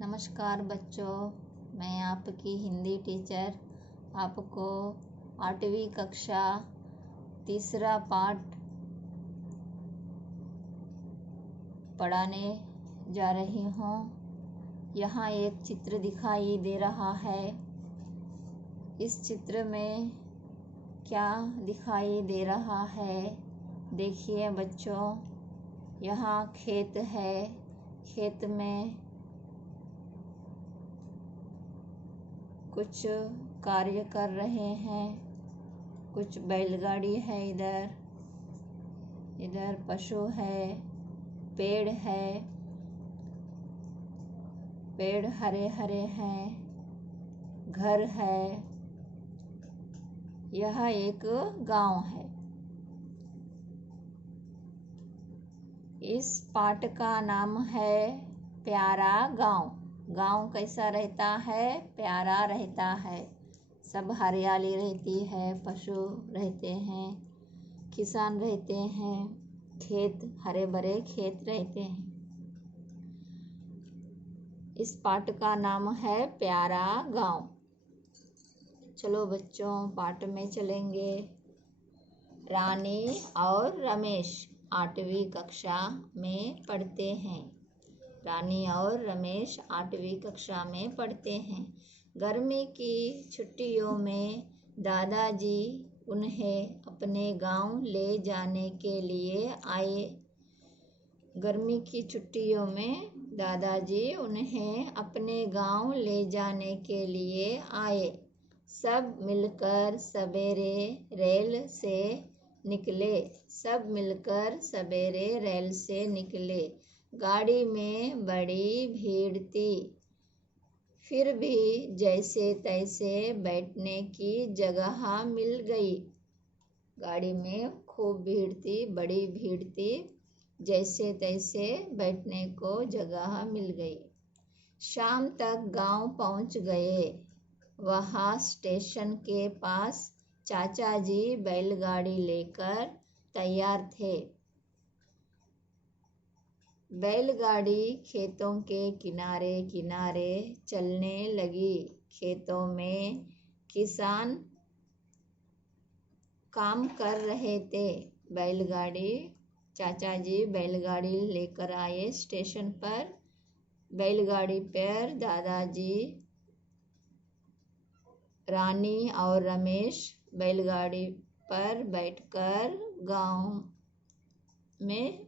नमस्कार बच्चों, मैं आपकी हिंदी टीचर आपको 8वीं कक्षा तीसरा पाठ पढ़ाने जा रही हूँ। यहाँ एक चित्र दिखाई दे रहा है। इस चित्र में क्या दिखाई दे रहा है, देखिए बच्चों। यहाँ खेत है। खेत में कुछ कार्य कर रहे हैं। कुछ बैलगाड़ी है, इधर पशु है, पेड़ है, पेड़ हरे हरे हैं, घर है। यह एक गांव है। इस पाठ का नाम है प्यारा गांव। गांव कैसा रहता है? प्यारा रहता है। सब हरियाली रहती है, पशु रहते हैं, किसान रहते हैं, खेत हरे भरे खेत रहते हैं। इस पाठ का नाम है प्यारा गांव। चलो बच्चों, पाठ में चलेंगे। रानी और रमेश 8वीं कक्षा में पढ़ते हैं। रानी और रमेश 8वीं कक्षा में पढ़ते हैं। गर्मी की छुट्टियों में दादाजी उन्हें अपने गांव ले जाने के लिए आए। गर्मी की छुट्टियों में दादाजी उन्हें अपने गांव ले जाने के लिए आए। सब मिलकर सवेरे रेल से निकले। गाड़ी में बड़ी भीड़ थी, फिर भी जैसे तैसे बैठने की जगह मिल गई। गाड़ी में खूब भीड़ थी, बड़ी भीड़ थी, जैसे तैसे बैठने को जगह मिल गई। शाम तक गांव पहुंच गए। वहां स्टेशन के पास चाचा जी बैलगाड़ी लेकर तैयार थे। बैलगाड़ी खेतों के किनारे किनारे चलने लगी। खेतों में किसान काम कर रहे थे। चाचा जी बैलगाड़ी लेकर आए स्टेशन पर। बैलगाड़ी पर दादाजी, रानी और रमेश बैलगाड़ी पर बैठकर गांव में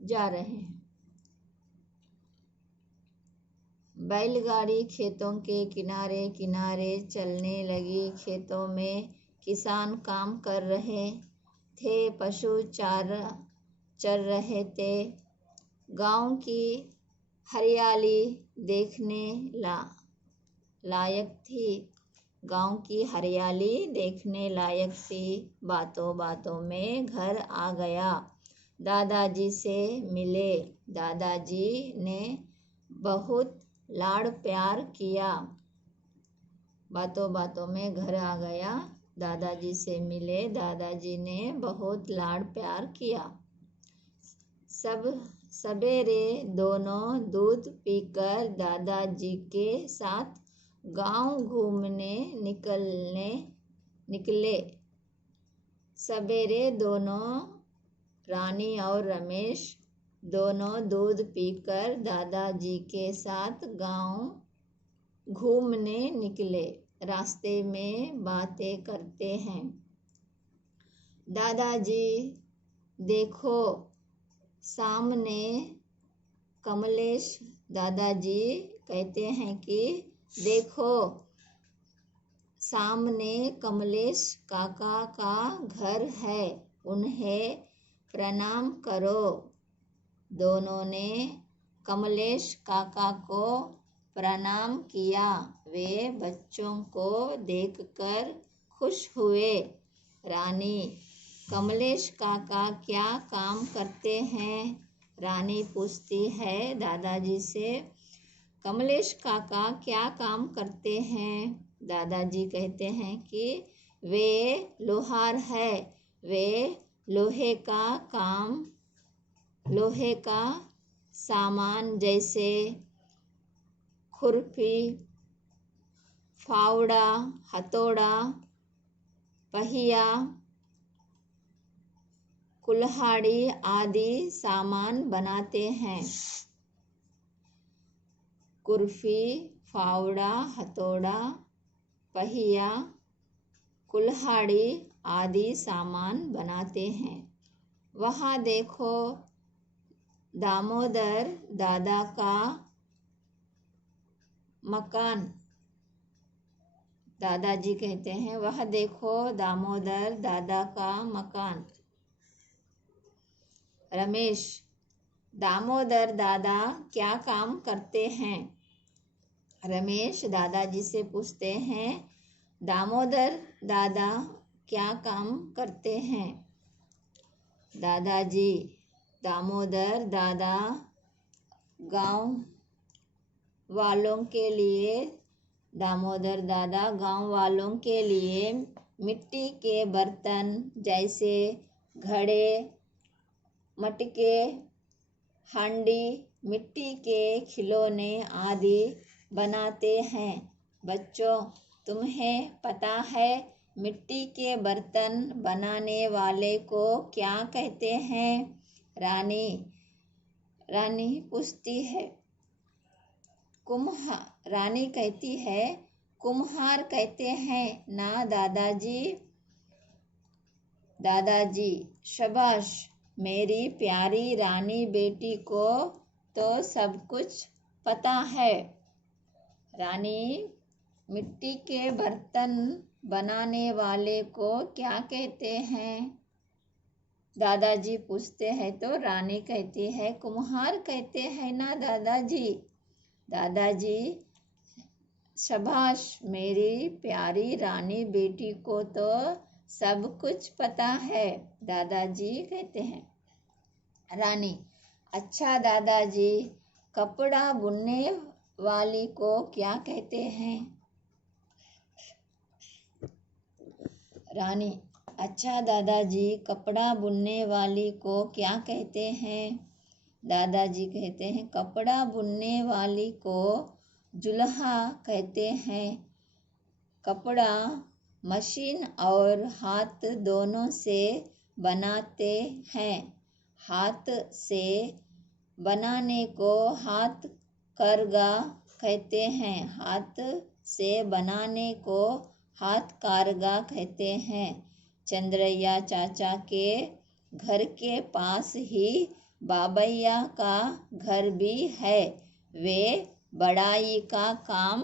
जा रहे हैं। बैलगाड़ी खेतों के किनारे किनारे चलने लगी। खेतों में किसान काम कर रहे थे, पशु चर रहे थे। गांव की हरियाली देखने लायक थी। गांव की हरियाली देखने लायक थी। बातों बातों में घर आ गया। दादाजी से मिले। दादाजी ने बहुत लाड़ प्यार किया। बातों बातों में घर आ गया। दादाजी से मिले। दादाजी ने बहुत लाड़ प्यार किया। सवेरे दोनों दूध पीकर दादाजी के साथ गांव घूमने निकले। सवेरे दोनों, रानी और रमेश दोनों दूध पीकर दादाजी के साथ गांव घूमने निकले। रास्ते में बातें करते हैं। दादाजी, देखो सामने कमलेश। दादाजी कहते हैं कि देखो सामने कमलेश काका का घर है, उन्हें प्रणाम करो। दोनों ने कमलेश काका को प्रणाम किया। वे बच्चों को देखकर खुश हुए। रानी, कमलेश काका क्या काम करते हैं? रानी पूछती है दादाजी से। कमलेश काका क्या काम करते हैं? दादाजी कहते हैं कि वे लोहार है। वे लोहे का सामान जैसे खुरपी, फावड़ा, हथौड़ा, पहिया, कुल्हाड़ी आदि सामान बनाते हैं। खुरपी, फावड़ा, हथौड़ा, पहिया, कुल्हाड़ी आदि सामान बनाते हैं। वहाँ देखो दामोदर दादा का मकान। दादाजी कहते हैं, वह देखो दामोदर दादा का मकान। रमेश, दामोदर दादा क्या काम करते हैं? रमेश दादाजी से पूछते हैं, दामोदर दादा क्या काम करते हैं? दादाजी, दामोदर दादा गांव वालों के लिए मिट्टी के बर्तन जैसे घड़े, मटके, हांडी, मिट्टी के खिलौने आदि बनाते हैं। बच्चों, तुम्हें पता है मिट्टी के बर्तन बनाने वाले को क्या कहते हैं? रानी पूछती है। रानी कहती है, कुम्हार कहते हैं ना दादाजी। दादाजी, शाबाश, मेरी प्यारी रानी बेटी को तो सब कुछ पता है। रानी, मिट्टी के बर्तन बनाने वाले को क्या कहते हैं? दादाजी पूछते हैं तो रानी कहती है, कुम्हार कहते हैं ना दादाजी। दादाजी, शाबाश, मेरी प्यारी रानी बेटी को तो सब कुछ पता है, दादाजी कहते हैं। रानी, अच्छा दादाजी, कपड़ा बुनने वाली को क्या कहते हैं? रानी, अच्छा दादाजी, कपड़ा बुनने वाली को क्या कहते हैं? दादाजी कहते हैं, कपड़ा बुनने वाली को जुल्हा कहते हैं। कपड़ा मशीन और हाथ दोनों से बनाते हैं। हाथ से बनाने को हाथ करगा कहते हैं। हाथ से बनाने को हाथ कारगा कहते हैं। चंद्रैया चाचा के घर के पास ही बाबैया का घर भी है। वे बढ़ाई का काम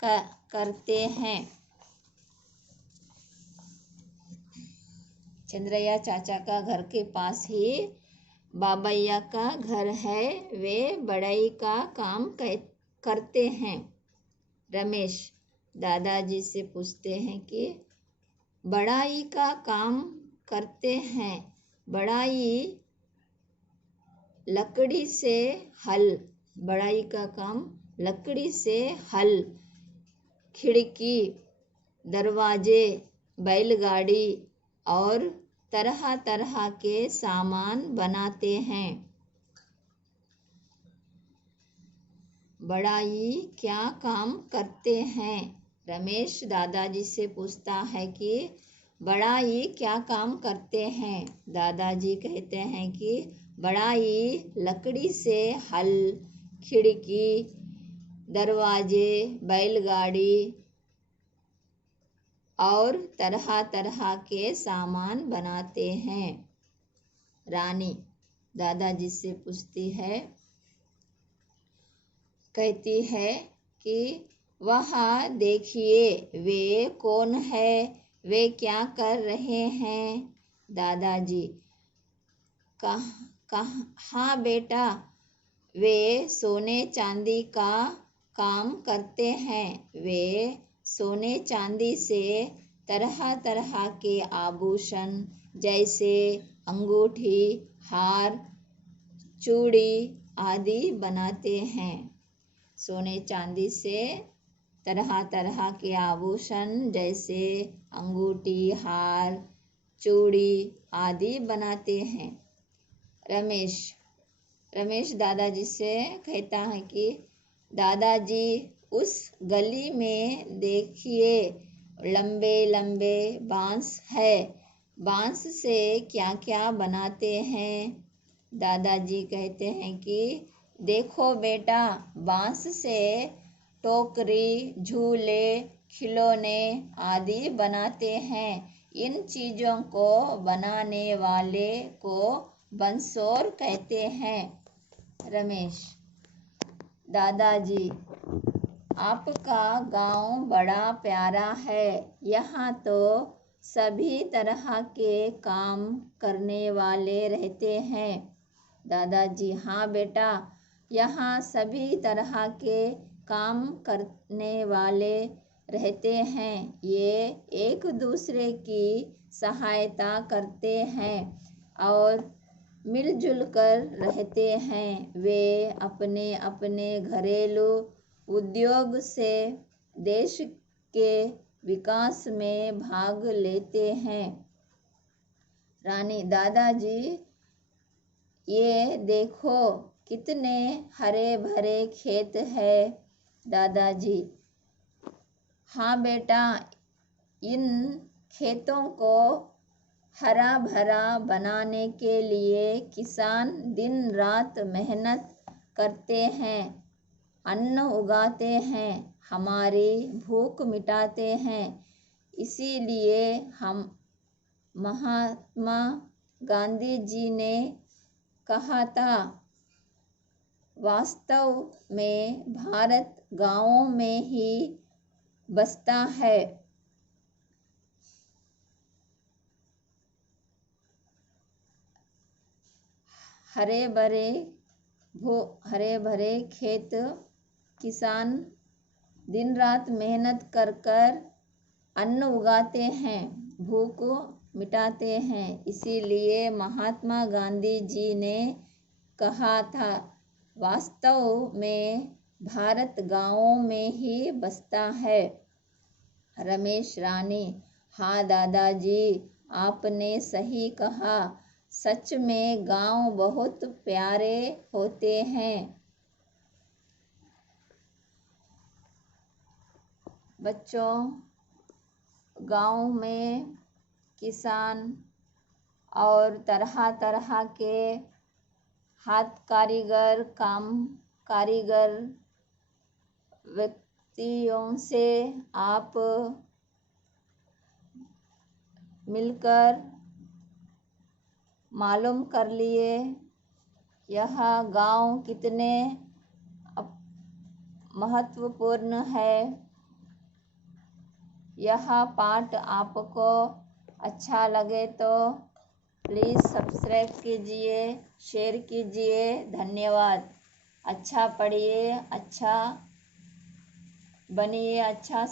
करते हैं। चंद्रैया चाचा का घर के पास ही बाबैया का घर है। वे बढ़ाई का काम करते हैं। रमेश दादाजी से पूछते हैं कि बढ़ाई का काम करते हैं। बढ़ाई लकड़ी से हल, बढ़ाई का काम लकड़ी से हल, खिड़की, दरवाजे, बैलगाड़ी और तरह तरह के सामान बनाते हैं। बढ़ाई क्या काम करते हैं? रमेश दादाजी से पूछता है कि बढ़ाई क्या काम करते हैं? दादाजी कहते हैं कि बढ़ाई लकड़ी से हल, खिड़की, दरवाजे, बैलगाड़ी और तरह तरह के सामान बनाते हैं। रानी दादाजी से पूछती है, कहती है कि वहाँ देखिए, वे कौन है? वे क्या कर रहे हैं? दादाजी, हाँ बेटा, वे सोने चांदी का काम करते हैं। वे सोने चांदी से तरह तरह के आभूषण जैसे अंगूठी, हार, चूड़ी आदि बनाते हैं। सोने चांदी से तरह तरह के आभूषण जैसे अंगूठी, हार, चूड़ी आदि बनाते हैं। रमेश दादाजी से कहता है कि दादाजी, उस गली में देखिए लंबे लंबे बांस है। बांस से क्या क्या बनाते हैं? दादाजी कहते हैं कि देखो बेटा, बांस से टोकरी, झूले, खिलौने आदि बनाते हैं। इन चीज़ों को बनाने वाले को बंसोर कहते हैं। रमेश: दादाजी, आपका गांव बड़ा प्यारा है। यहाँ तो सभी तरह के काम करने वाले रहते हैं। दादाजी: हाँ बेटा, यहाँ सभी तरह के काम करने वाले रहते हैं। ये एक दूसरे की सहायता करते हैं और मिलजुल कर रहते हैं। वे अपने अपने घरेलू उद्योग से देश के विकास में भाग लेते हैं। रानी: दादाजी, ये देखो कितने हरे भरे खेत है। दादाजी: हाँ बेटा, इन खेतों को हरा भरा बनाने के लिए किसान दिन रात मेहनत करते हैं, अन्न उगाते हैं, हमारी भूख मिटाते हैं। इसीलिए हम महात्मा गांधी जी ने कहा था, वास्तव में भारत गांवों में ही बसता है। हरे भरे खेत, किसान दिन रात मेहनत कर कर अन्न उगाते हैं, भूख मिटाते हैं। इसीलिए महात्मा गांधी जी ने कहा था, वास्तव में भारत गांवों में ही बसता है। रमेश: रानी: हाँ दादाजी, आपने सही कहा। सच में गांव बहुत प्यारे होते हैं। बच्चों, गांव में किसान और तरह तरह के हाथ कारीगर व्यक्तियों से आप मिलकर मालूम कर लिए यह गांव कितने महत्वपूर्ण है। यह पाठ आपको अच्छा लगे तो प्लीज़ सब्सक्राइब कीजिए, शेयर कीजिए। धन्यवाद। अच्छा पढ़िए, अच्छा बनिए, अच्छा